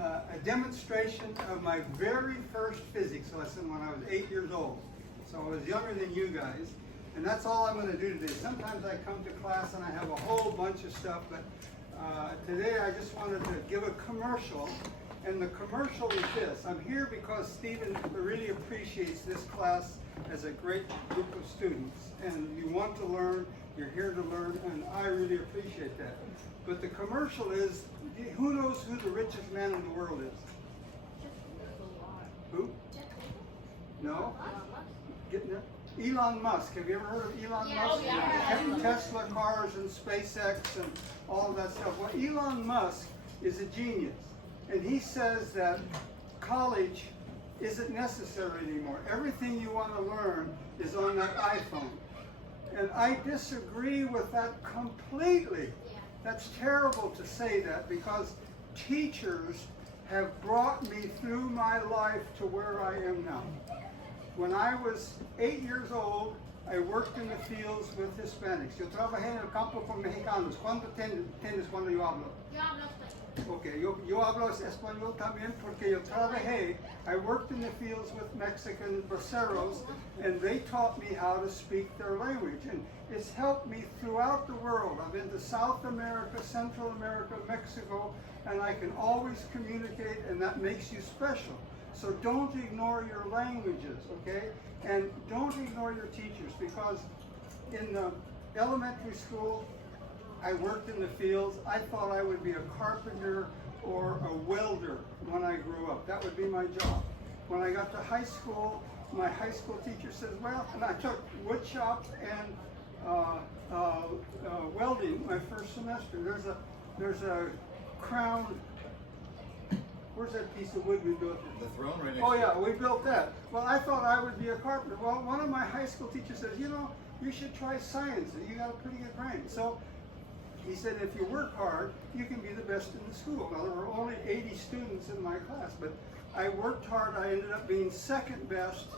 a demonstration of my very first physics lesson when I was 8 years old. So I was younger than you guys, and that's all I'm going to do today. Sometimes I come to class and I have a whole bunch of stuff, but today I just wanted to give a commercial, and the commercial is this. I'm here because Stephen really appreciates this class as a great group of students, and you want to learn, you're here to learn, and I really appreciate that. But the commercial is, who knows who the richest man in the world is? Who? No? Getting it? Elon Musk. Have you ever heard of Elon Musk? Oh, yeah. Tesla cars and SpaceX and all of that stuff. Well, Elon Musk is a genius, and he says that college isn't necessary anymore. Everything you want to learn is on that iPhone. And I disagree with that completely. That's terrible to say that, because teachers have brought me through my life to where I am now. When I was 8 years old, I worked in the fields with Hispanics. Yo trabajé en el campo con mexicanos. ¿Cuánto entiendes cuando yo hablo? Yo hablo español. Okay, yo hablo español también porque yo trabajé. I worked in the fields with Mexican braceros, and they taught me how to speak their language. And it's helped me throughout the world. I've been to South America, Central America, Mexico, and I can always communicate, and that makes you special. So don't ignore your languages, okay? And don't ignore your teachers, because in the elementary school, I worked in the fields. I thought I would be a carpenter or a welder when I grew up. That would be my job. When I got to high school, my high school teacher says, well, and I took wood shop and welding my first semester. There's a crown. Where's that piece of wood we built? The throne right next Oh to yeah, it. we built that. Well, I thought I would be a carpenter. Well, one of my high school teachers says, you know, you should try science. You got a pretty good brain. So he said, if you work hard, you can be the best in the school. Now, there were only 80 students in my class, but I worked hard. I ended up being second best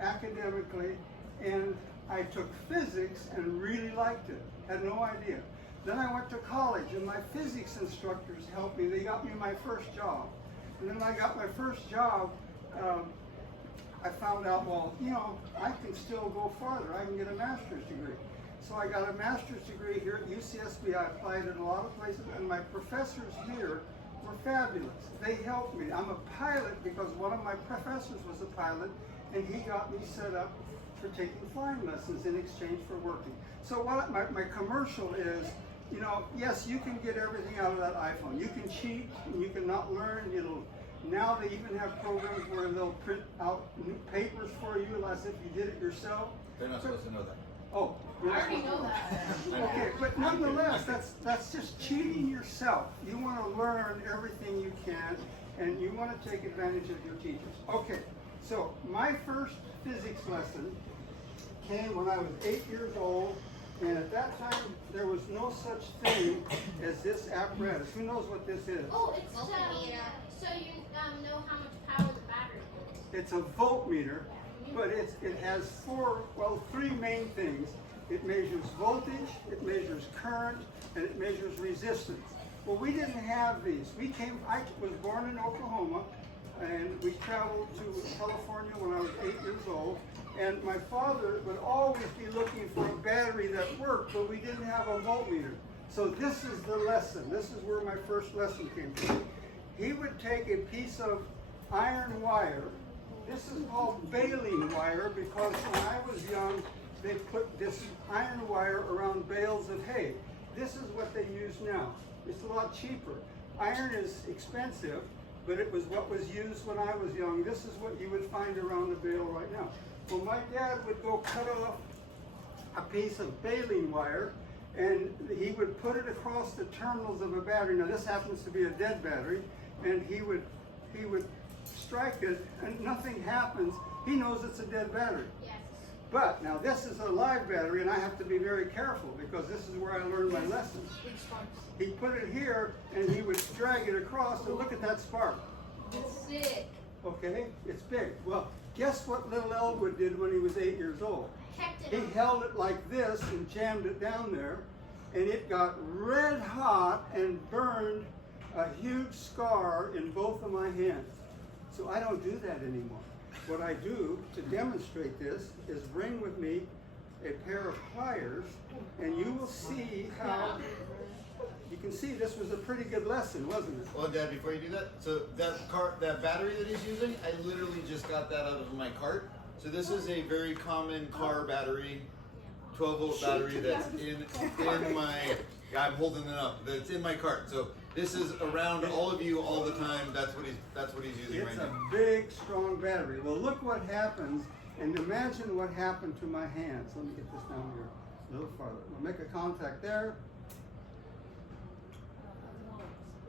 academically, and I took physics and really liked it. Had no idea. Then I went to college, and my physics instructors helped me. They got me my first job. And then I got my first job, I found out, well, you know, I can still go farther. I can get a master's degree. So I got a master's degree here at UCSB. I applied in a lot of places, and my professors here were fabulous. They helped me. I'm a pilot because one of my professors was a pilot, and he got me set up for taking flying lessons in exchange for working. So what my commercial is, you know, yes, you can get everything out of that iPhone. You can cheat, and you can not learn. Now they even have programs where they'll print out new papers for you as if you did it yourself. They're not supposed to know that. Oh, I already know that. okay, but nonetheless, that's just cheating yourself. You want to learn everything you can, and you want to take advantage of your teachers. Okay, so my first physics lesson came when I was 8 years old, and at that time there was no such thing as this apparatus. Who knows what this is? Oh, it's so you know how much power the battery is. It's a voltmeter, but it has three main things. It measures voltage, it measures current, and it measures resistance. Well, we didn't have these. I was born in Oklahoma, and we traveled to California when I was 8 years old, and my father would always be looking for a battery that worked, but we didn't have a voltmeter. So this is the lesson. This is where my first lesson came from. He would take a piece of iron wire. This is called baling wire because when I was young, they put this iron wire around bales of hay. This is what they use now. It's a lot cheaper. Iron is expensive, but it was what was used when I was young. This is what you would find around the bale right now. Well, my dad would go cut off a piece of baling wire, and he would put it across the terminals of a battery. Now this happens to be a dead battery, and he would strike it, and nothing happens. He knows it's a dead battery. Yes. But now this is a live battery, and I have to be very careful because this is where I learned my lessons. He put it here, and he would drag it across, and look at that spark. It's sick. Okay, it's big. Well, guess what little Elwood did when he was 8 years old? He held it like this and jammed it down there, and it got red hot and burned a huge scar in both of my hands. So I don't do that anymore. What I do to demonstrate this is bring with me a pair of pliers, and you will see how, you can see this was a pretty good lesson, wasn't it? Well, Dad, before you do that, so that battery that he's using, I literally just got that out of my cart. So this is a very common car battery, 12-volt battery that's in my. I'm holding it up. That's in my cart. So this is around all of you all the time. That's what he's using right It's now. a big, strong battery. Well, look what happens, and imagine what happened to my hands. Let me get this down here a little farther. We'll make a contact there.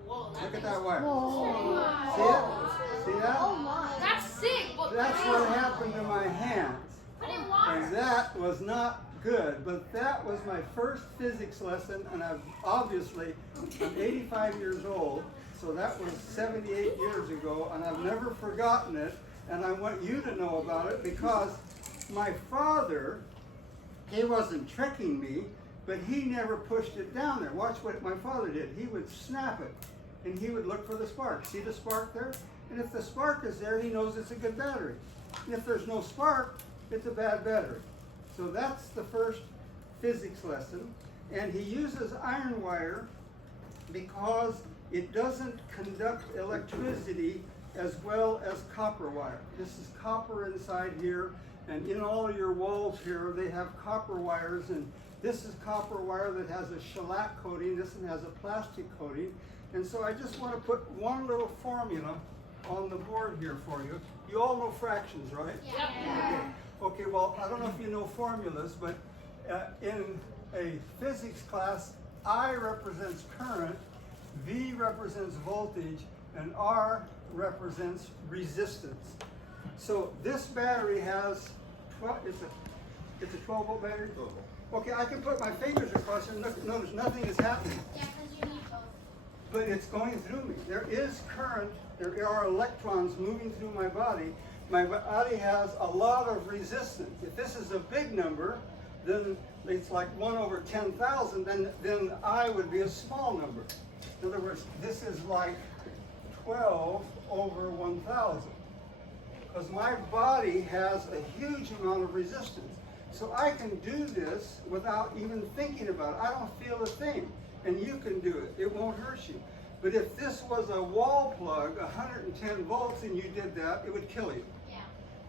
Whoa, Look at that wire. Whoa. See it? See that? Oh my. That's sick. But That's what happened to my hands. Put in water. And that was not good, but that was my first physics lesson, and I'm 85 years old, so that was 78 years ago, and I've never forgotten it, and I want you to know about it because my father, he wasn't tricking me, but he never pushed it down there. Watch what my father did. He would snap it, and he would look for the spark. See the spark there? And if the spark is there, he knows it's a good battery. And if there's no spark, it's a bad battery. So that's the first physics lesson. And he uses iron wire because it doesn't conduct electricity as well as copper wire. This is copper inside here, and in all of your walls here, they have copper wires, and this is copper wire that has a shellac coating, this one has a plastic coating. And so I just want to put one little formula on the board here for you. You all know fractions, right? Yeah. Okay, well, I don't know if you know formulas, but in a physics class, I represents current, V represents voltage, and R represents resistance. So this battery has, it's a 12-volt battery? 12 volt. Okay, I can put my fingers across it and notice nothing is happening. Yeah, because you need both. But it's going through me. There is current, there are electrons moving through my body. My body has a lot of resistance. If this is a big number, then it's like 1 over 10,000, then I would be a small number. In other words, this is like 12 over 1,000. Because my body has a huge amount of resistance. So I can do this without even thinking about it. I don't feel a thing. And you can do it. It won't hurt you. But if this was a wall plug, 110 volts, and you did that, it would kill you. Yeah.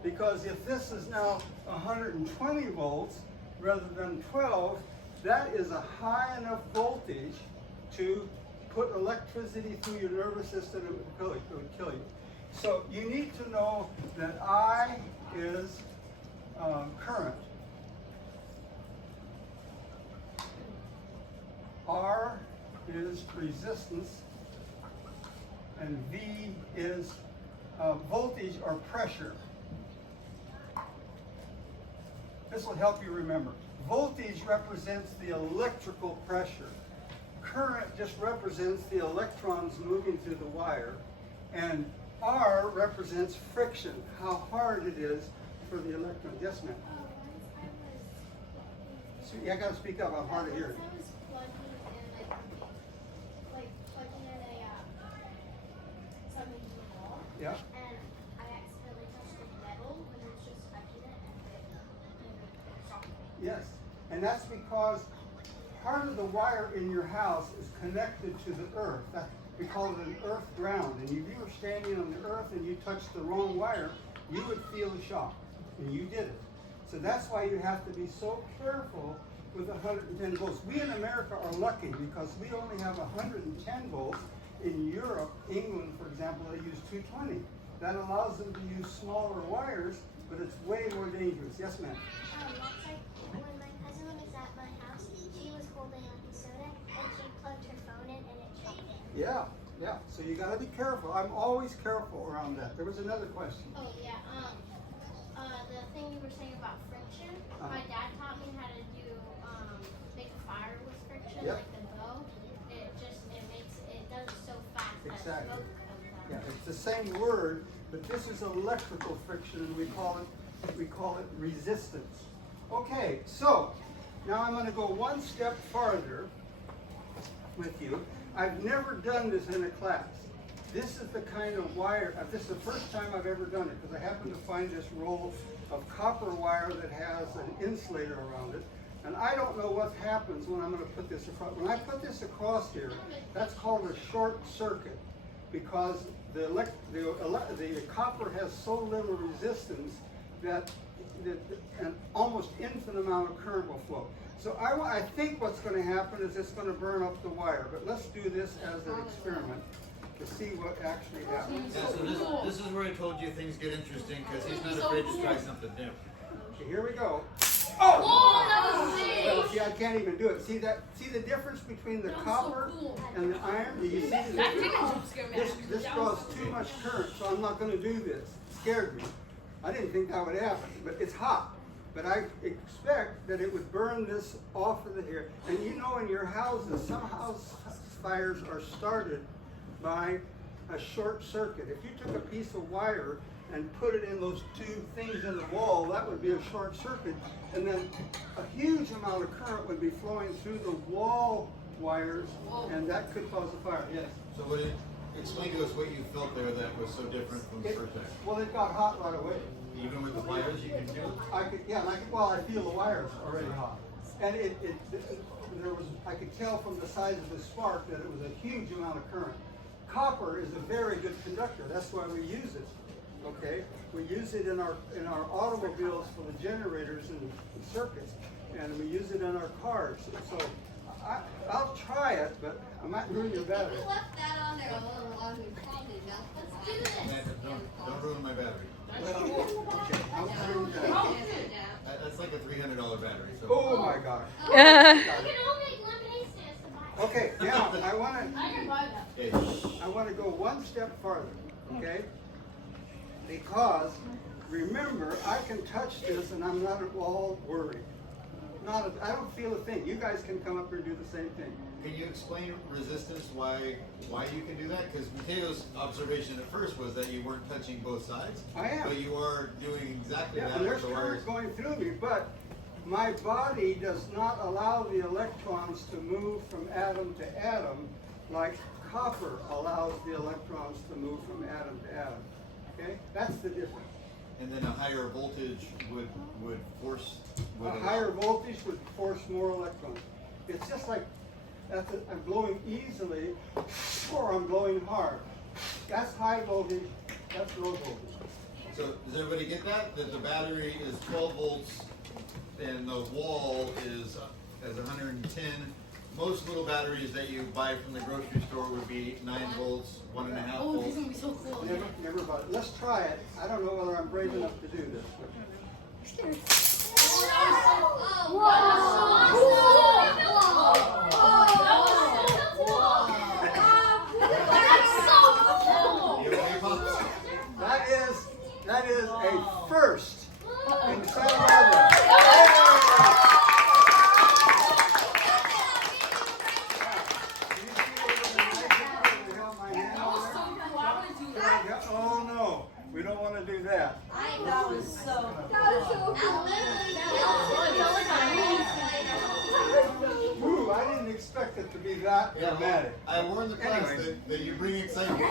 Because if this is now 120 volts rather than 12, that is a high enough voltage to put electricity through your nervous system and it would kill you. So you need to know that I is current. R is resistance, and V is voltage or pressure. This will help you remember. Voltage represents the electrical pressure. Current just represents the electrons moving through the wire, and R represents friction, how hard it is for the electron. Yes, ma'am. So, I gotta speak up. I'm hard to hear. I was plugging in plugging in something to the wall, Yeah. and I accidentally touched the metal when I was just touching it, and it shocked me. Yes, and that's because part of the wire in your house is connected to the earth. We call it an earth ground. And if you were standing on the earth and you touched the wrong wire, you would feel a shock, and you did it. So that's why you have to be so careful with 110 volts. We in America are lucky because we only have 110 volts. In Europe, England, for example, they use 220. That allows them to use smaller wires, but it's way more dangerous. Yes, ma'am. Last night when my cousin was at my house, she was holding a soda and she plugged her phone in and it shocked her. Yeah. So you got to be careful. I'm always careful around that. There was another question. Oh yeah. The thing you were saying about friction. My dad taught me how to do make a fire with friction, Yep. like the bow. It does it so fast Exactly. that smoke comes out. Yeah, it's the same word, but this is electrical friction, and we call it resistance. Okay, so now I'm going to go one step farther with you. I've never done this in a class. This is the kind of wire, this is the first time I've ever done it, because I happened to find this roll of copper wire that has an insulator around it. And I don't know what happens when I'm going to put this across. When I put this across here, that's called a short circuit, because the copper has so little resistance that an almost infinite amount of current will flow. So I think what's going to happen is it's going to burn up the wire. But let's do this as an experiment to see what actually happens. Yeah, so this is where I told you things get interesting, because he's not afraid to try something new. Okay, here we go. Oh, Oh! that was big. Well, see, I can't even do it. See that? See the difference between the copper and the iron? Do you see the difference? This draws too much current, so I'm not going to do this. It scared me. I didn't think that would happen, but it's hot. But I expect that it would burn this off of the hair. And you know, in your houses, some house fires are started by a short circuit. If you took a piece of wire and put it in those two things in the wall, that would be a short circuit. And then a huge amount of current would be flowing through the wall wires, and that could cause a fire. Yes. So explain to us what you felt there that was so different from the first time. Well, it got hot right away. Even with the wires, you can do it? I could, yeah, and well, I feel the wires already hot. And I could tell from the size of the spark that it was a huge amount of current. Copper is a very good conductor. That's why we use it. Okay, we use it in our automobiles for the generators and the circuits, and we use it in our cars. So I'll try it, but I might ruin your battery. You left that on there a little longer. Probably not. Let's do this. Don't ruin my battery. Well, okay, I'll ruin that. That's like a $300 battery. So. Oh my gosh. We can all make lemonade stands to buy. Okay, now I can buy that. Hey, I want to go one step farther. Okay. Because, remember, I can touch this and I'm not at all worried. I don't feel a thing. You guys can come up here and do the same thing. can you explain resistance, why you can do that? Because Mateo's observation at first was that you weren't touching both sides. I am. But you are doing exactly Yeah, that and with there's the wires. current going through me, but my body does not allow the electrons to move from atom to atom like copper allows the electrons to move from atom to atom. Okay? That's the difference. And then a higher voltage would force. A higher voltage would force more electrons. It's just like I'm blowing easily or I'm blowing hard. That's high voltage, that's low voltage. So does everybody get that? That the battery is 12 volts and the wall is 110. Most little batteries that you buy from the grocery store would be 9 volts, 1.5 Oh, volts. this is gonna be so cool. Never bought it. Let's try it. I don't know whether I'm brave enough to do this. You okay, Pops? That is a first in Santa Barbara. Oh no, we don't want to do that. That was so Ooh, I didn't expect it to be that Yeah, dramatic. I warned the class Anyway. that you bring excitement.